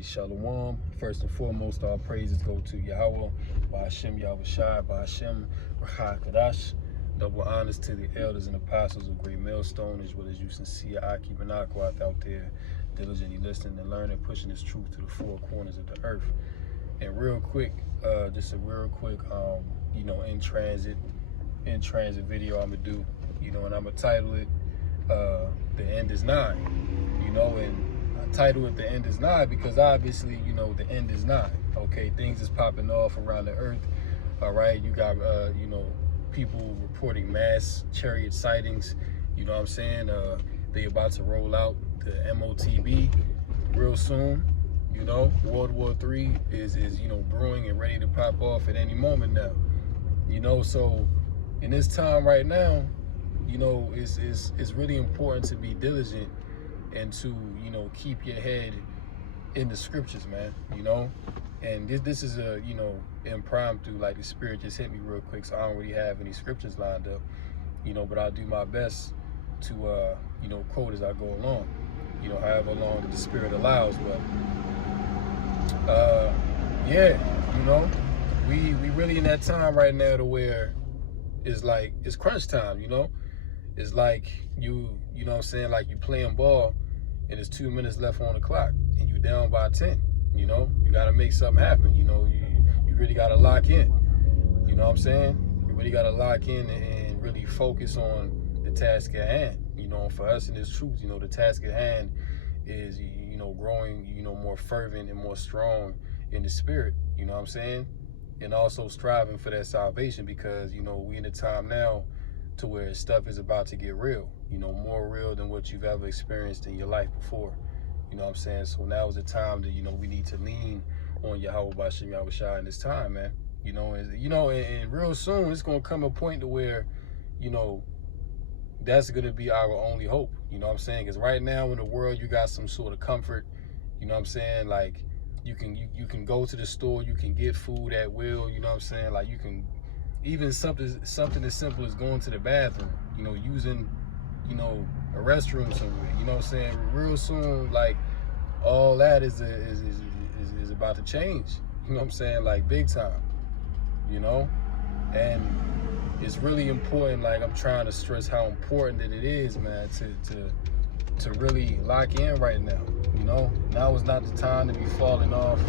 Hey, Shalom. First and foremost, all praises go to Yahweh, Ba'ashem Yahushai, Ba'ashem Rachai Kadash. Double honors to the elders and apostles of Great Millstone, as well as you sincere Aki Benakwat out there, diligently listening and learning, pushing this truth to the four corners of the earth. And real quick, just a real quick, in transit video I'm gonna do, and I'm gonna title it, "The End Is Nigh," and title it "The End Is Nigh" because obviously, the end is nigh. Okay, things is popping off around the earth. All right, you got, people reporting mass chariot sightings. You know what I'm saying? They about to roll out the MOTB real soon. World War III is brewing and ready to pop off at any moment now. So in this time right now, it's really important to be diligent and to keep your head in the scriptures, man. And this is a impromptu, like the spirit just hit me real quick, so I don't really have any scriptures lined up, but I'll do my best to quote as I go along, however long the spirit allows. But we really in that time right now to where it's like it's crunch time. It's like you know what I'm saying, like you playing ball and there's 2 minutes left on the clock and you down by 10. You gotta make something happen. You really gotta lock in. You know what I'm saying? You really gotta lock in and really focus on the task at hand. For us in this truth, the task at hand is growing, more fervent and more strong in the spirit. You know what I'm saying? And also striving for that salvation, because we in a time now to where stuff is about to get real, more real than what you've ever experienced in your life before. You know what I'm saying? So now is the time that, we need to lean on Yahweh Ba'ashem Yahushai in this time, man. And real soon it's going to come a point to where, that's going to be our only hope. You know what I'm saying? Because right now in the world, you got some sort of comfort. You know what I'm saying? Like you can go to the store, you can get food at will. You know what I'm saying? Like you can, even something as simple as going to the bathroom, using, a restroom somewhere. You know what I'm saying? Real soon, like all that is about to change. You know what I'm saying? Like big time. And it's really important. Like I'm trying to stress how important that it is, man, to really lock in right now. Now is not the time to be falling off.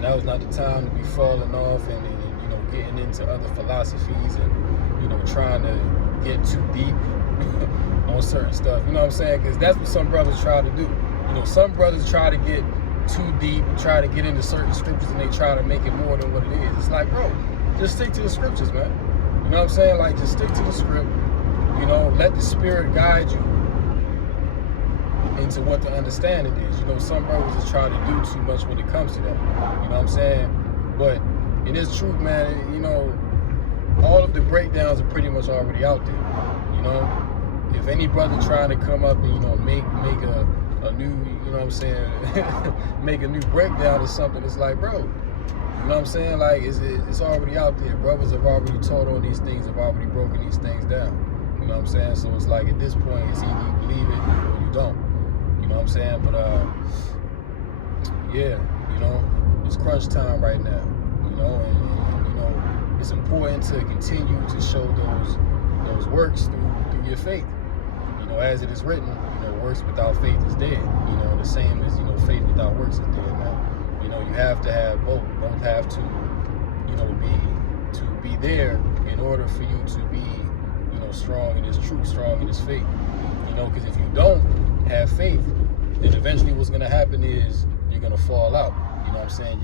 Now is not the time to be falling off and getting into other philosophies and trying to get too deep on certain stuff. You know what I'm saying? Because that's what some brothers try to do. Some brothers try to get too deep, try to get into certain scriptures, and they try to make it more than what it is. It's like, bro, just stick to the scriptures, man. You know what I'm saying? Like, just stick to the script. Let the spirit guide you into what the understanding is. Some brothers are trying to do too much when it comes to that. You know what I'm saying? But it is truth, man. All of the breakdowns are pretty much already out there. If any brother trying to come up and make a new, make a new breakdown or something, it's like, bro, you know what I'm saying? Like it's already out there. Brothers have already taught on these things, have already broken these things down. You know what I'm saying? So it's like at this point, it's either you believe it or you don't. You know what I'm saying? But it's crunch time right now. And it's important to continue to show those works through your faith. As it is written, works without faith is dead. The same as faith without works is dead, man. You have to have both. Both have to be there in order for you to be strong in this truth, strong in this faith. Because if you don't have faith, then eventually what's gonna happen is you're gonna fall out. You know what I'm saying?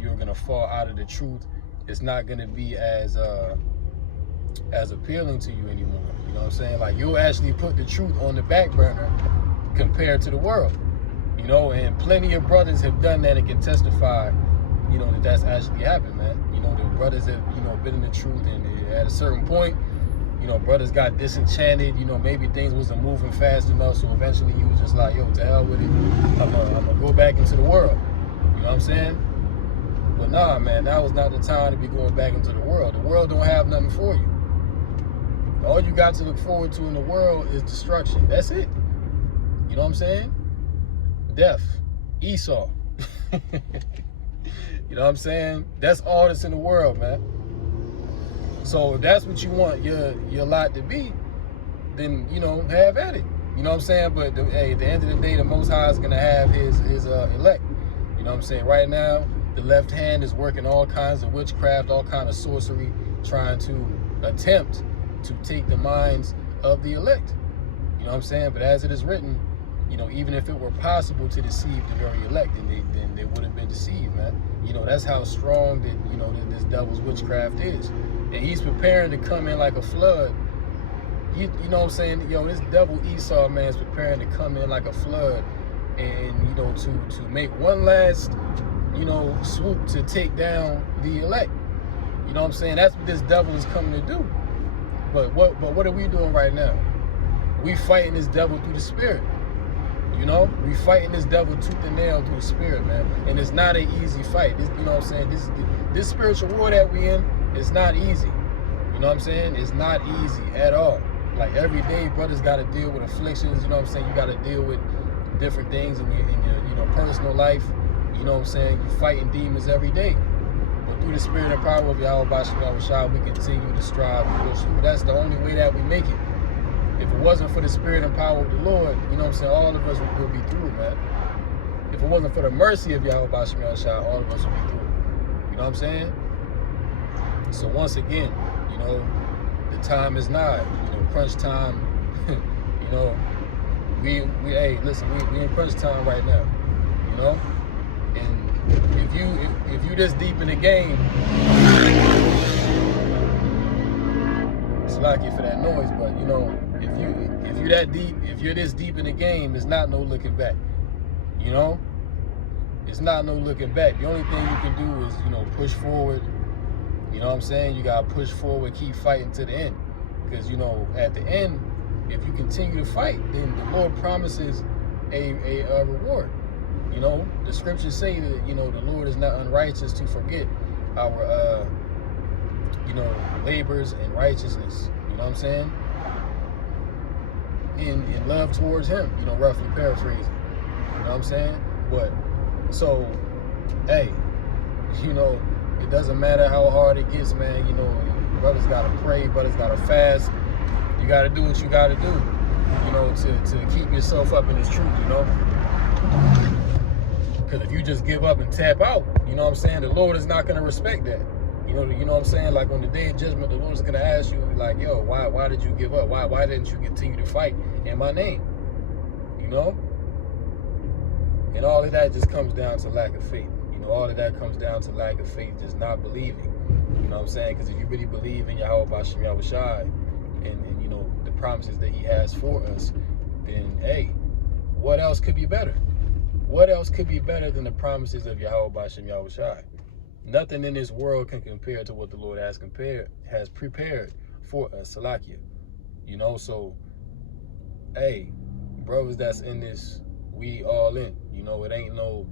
You're gonna fall out of the truth. It's not gonna be as appealing to you anymore. You know what I'm saying? Like you'll actually put the truth on the back burner compared to the world. And plenty of brothers have done that and can testify, that that's actually happened, man. The brothers have, been in the truth, and at a certain point, brothers got disenchanted. Maybe things wasn't moving fast enough, so eventually you was just like, yo, to hell with it. I'm gonna go back into the world. You know what I'm saying? But nah, man, now is not the time to be going back into the world. The world don't have nothing for you. All you got to look forward to in the world is destruction. That's it. You know what I'm saying? death, Esau. You know what I'm saying? That's all that's in the world, man. So if that's what you want your lot to be, then, you know, have at it. You know what I'm saying? But hey, at the end of the day, the Most High is gonna have his elect. You know what I'm saying? Right now, the left hand is working all kinds of witchcraft, all kinds of sorcery, trying to attempt to take the minds of the elect. You know what I'm saying? But as it is written, you know, even if it were possible to deceive the very elect, then they would have been deceived, man. You know, that's how strong that, you know, that this devil's witchcraft is. And he's preparing to come in like a flood. You know what I'm saying? Yo, this devil Esau, man, is preparing to come in like a flood and, you know, to make one last, you know, swoop to take down the elect. You know what I'm saying? That's what this devil is coming to do. But what are we doing right now? We fighting this devil through the spirit. You know, we fighting this devil tooth and nail through the spirit, man. And it's not an easy fight. This, you know what I'm saying? This spiritual war that we in, it's not easy. You know what I'm saying? It's not easy at all. Like every day, brothers got to deal with afflictions. You know what I'm saying? You got to deal with different things in your you know, personal life. You know what I'm saying? You're fighting demons every day. But through the spirit and power of Yahweh Bashem Shah, we continue to strive and push through. That's the only way that we make it. If it wasn't for the spirit and power of the Lord, you know what I'm saying, all of us would be through, man. If it wasn't for the mercy of Yahweh Bashem Shah, all of us would be through. You know what I'm saying? So once again, you know, the time is nigh. You know, crunch time. You know, we hey, listen, we in crunch time right now. You know, and if you this deep in the game, it's lucky for that noise, but you know, if you that deep, if you're this deep in the game, it's not no looking back. You know, it's not no looking back. The only thing you can do is, you know, push forward. You know what I'm saying? You gotta push forward, keep fighting to the end. Because, you know, at the end, if you continue to fight, then the Lord promises a reward. You know, the scriptures say that, you know, the Lord is not unrighteous to forget our, you know, labors and righteousness. You know what I'm saying? In love towards him, you know, roughly paraphrasing. You know what I'm saying? But, so, hey, you know, it doesn't matter how hard it gets, man. You know, brothers gotta pray, brothers gotta fast. You gotta do what you gotta do, you know, to keep yourself up in this truth, you know? Because if you just give up and tap out, you know what I'm saying, the Lord is not gonna respect that. You know what I'm saying? Like on the day of judgment, the Lord is gonna ask you, like, yo, why did you give up? Why didn't you continue to fight in my name? You know? And all of that just comes down to lack of faith. All of that comes down to lack of faith, just not believing. You know what I'm saying? Because if you really believe in Yahweh Bashem Yahushai and you know, the promises that he has for us, then, hey, what else could be better? What else could be better than the promises of Yahweh Bashem Yahushai? Nothing in this world can compare to what the Lord has prepared for us, Salakia. You know, so, hey, brothers that's in this, we all in. You know, it ain't no...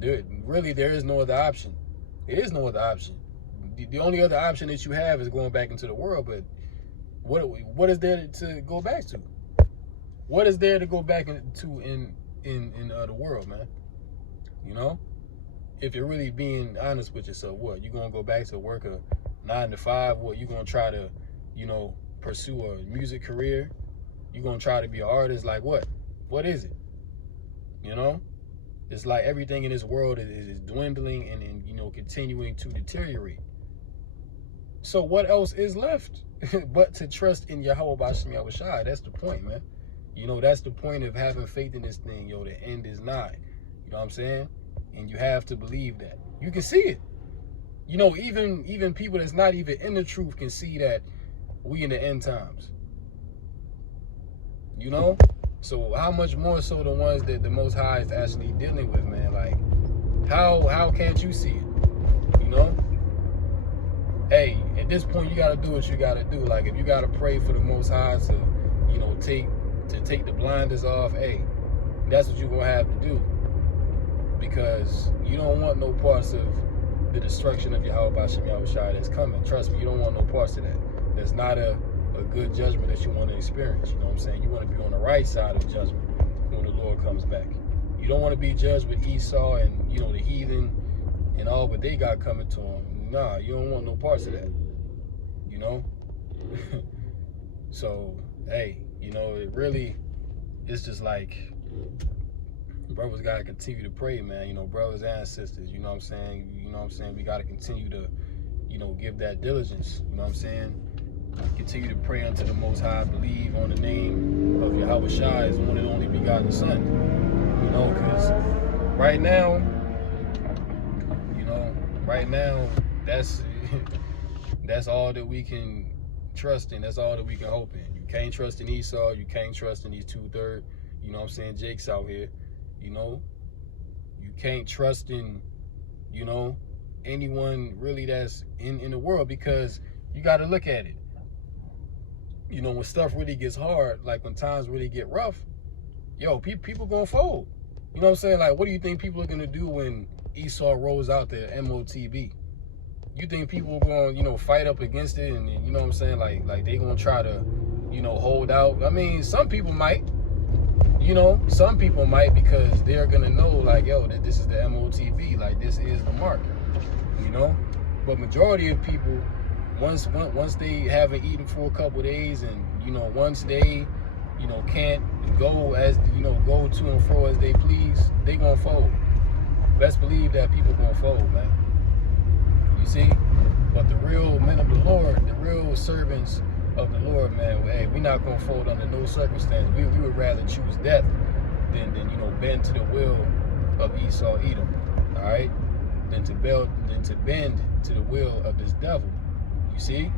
There is no other option. There is no other option. The only other option that you have is going back into the world. But what is there to go back to? What is there to go back into in the world, man? You know, if you're really being honest with yourself, what you gonna go back to work a 9 to 5? What you gonna try to, you know, pursue a music career? You gonna try to be an artist? Like what? What is it? You know? It's like everything in this world is dwindling and you know, continuing to deteriorate. So what else is left but to trust in Yahweh Bashem Yahushai? That's the point, man. You know, that's the point of having faith in this thing. Yo, the end is nigh. You know what I'm saying? And you have to believe that. You can see it. You know, even people that's not even in the truth can see that we in the end times. You know? So how much more so the ones that the Most High is actually dealing with, man? Like, how can't you see it? You know? Hey, at this point, you got to do what you got to do. Like, if you got to pray for the Most High to, you know, take the blinders off, hey, that's what you're going to have to do. Because you don't want no parts of the destruction of Yahweh Bashem Yahushai that's coming. Trust me, you don't want no parts of that. That's not a good judgment that you want to experience. You know what I'm saying? You want to be on the right side of judgment when the Lord comes back. You don't want to be judged with Esau and, you know, the heathen and all what they got coming to them. Nah, you don't want no parts of that, you know? So, hey, you know, it's just like, brothers got to continue to pray, man. You know, brothers and sisters, you know what I'm saying? You know what I'm saying? We got to continue to, you know, give that diligence, you know what I'm saying? Continue to pray unto the Most High, believe on the name of Yahweh Shai, his one and only begotten Son. You know, because right now, that's all that we can trust in. That's all that we can hope in. You can't trust in Esau. You can't trust in these 2/3, you know what I'm saying, Jakes out here. You know, you can't trust in, you know, anyone really that's in the world, because you got to look at it. You know, when stuff really gets hard, like when times really get rough, yo, people gonna fold. You know what I'm saying? Like, what do you think people are gonna do when Esau rolls out the MOTB? You think people are gonna, you know, fight up against it, and you know what I'm saying? Like they gonna try to, you know, hold out. I mean, some people might. You know, some people might, because they're gonna know, like, yo, that this is the MOTB, like this is the mark. You know, but majority of people, once they haven't eaten for a couple of days, and you know, once they, you know, can't go as, you know, go to and fro as they please, they gonna fold. Best believe that people gonna fold, man. You see, but the real men of the Lord, the real servants of the Lord, man, hey, we're not gonna fold under no circumstance. We would rather choose death than you know, bend to the will of Esau Edom. All right, than to bend to the will of this devil. You see?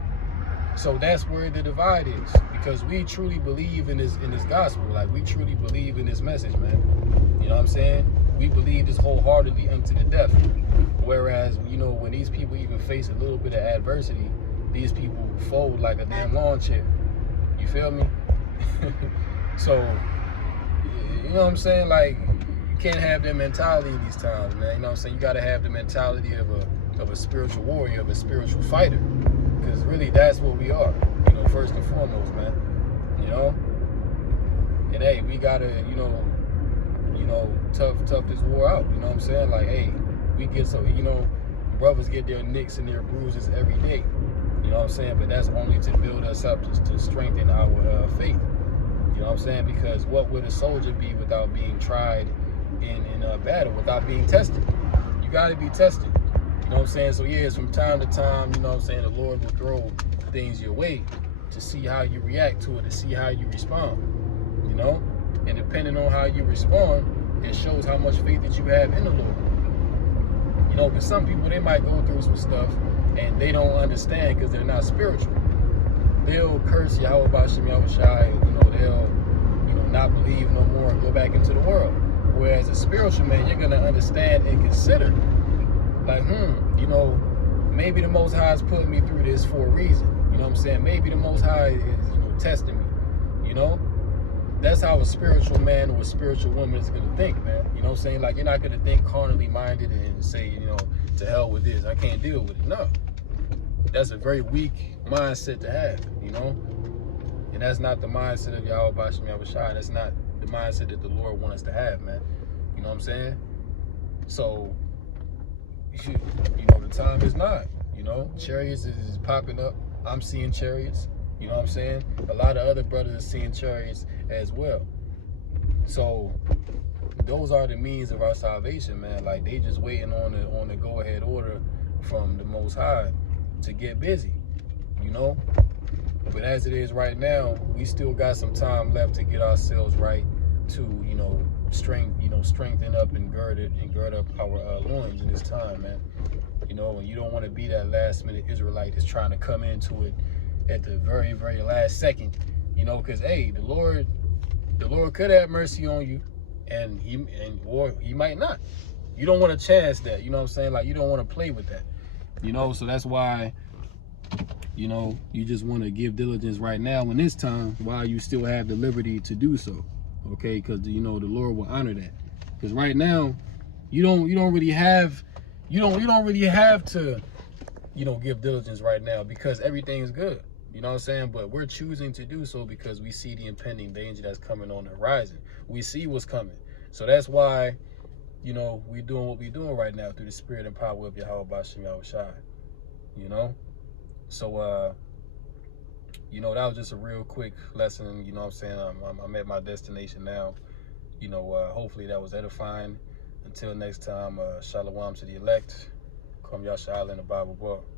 So that's where the divide is, because we truly believe in this gospel. Like, we truly believe in this message, man. You know what I'm saying? We believe this wholeheartedly unto the death. Whereas, you know, when these people even face a little bit of adversity, these people fold like a damn lawn chair. You feel me? So, you know what I'm saying? Like, you can't have that mentality in these times, man. You know what I'm saying? You got to have the mentality of a spiritual warrior, of a spiritual fighter. Because really, that's what we are, you know, first and foremost, man. You know? And hey, we got to, you know, tough this war out. You know what I'm saying? Like, hey, we get so, you know, brothers get their nicks and their bruises every day. You know what I'm saying? But that's only to build us up, just to strengthen our faith. You know what I'm saying? Because what would a soldier be without being tried in a battle, without being tested? You got to be tested. You know what I'm saying? So yes, from time to time, you know what I'm saying, the Lord will throw things your way to see how you react to it, to see how you respond. You know? And depending on how you respond, it shows how much faith that you have in the Lord. You know, because some people, they might go through some stuff and they don't understand because they're not spiritual. They'll curse Yahweh Bashim Yahweh Shai, you know, they'll, you know, not believe no more and go back into the world. Whereas a spiritual man, you're going to understand and consider, like, you know, maybe the Most High is putting me through this for a reason. You know what I'm saying? Maybe the Most High is, you know, testing me, you know? That's how a spiritual man or a spiritual woman is going to think, man. You know what I'm saying? Like, you're not going to think carnally minded and say, you know, to hell with this, I can't deal with it. No. That's a very weak mindset to have, you know? And that's not the mindset of Yahweh Bashim Yahweh Shai. That's not the mindset that the Lord wants us to have, man. You know what I'm saying? So, you know, the time is nigh. You know, chariots is popping up. I'm seeing chariots. You know what I'm saying? A lot of other brothers are seeing chariots as well. So those are the means of our salvation, man. Like, they just waiting on the go-ahead order from the Most High to get busy, you know? But as it is right now, we still got some time left to get ourselves right, to, you know, strengthen up and gird up our loins in this time, man. You know, and you don't want to be that last minute Israelite that's trying to come into it at the very, very last second, you know, because hey, the Lord could have mercy on you, or he might not. You don't want to chance that, you know what I'm saying? Like, you don't want to play with that, you know. So that's why, you know, you just want to give diligence right now in this time while you still have the liberty to do so, okay? Because, you know, the Lord will honor that. Because right now, you don't really have to, you know, give diligence right now, because everything is good. You know what I'm saying? But we're choosing to do so because we see the impending danger that's coming on the horizon. We see what's coming. So that's why, you know, we doing what we doing right now through the spirit and power of Yahweh Bashim Yahushai. You know? So you know, that was just a real quick lesson. You know what I'm saying? I'm at my destination now. You know, hopefully that was edifying. Until next time, shalom to the elect. Come Yasha'Allah in the Bible book.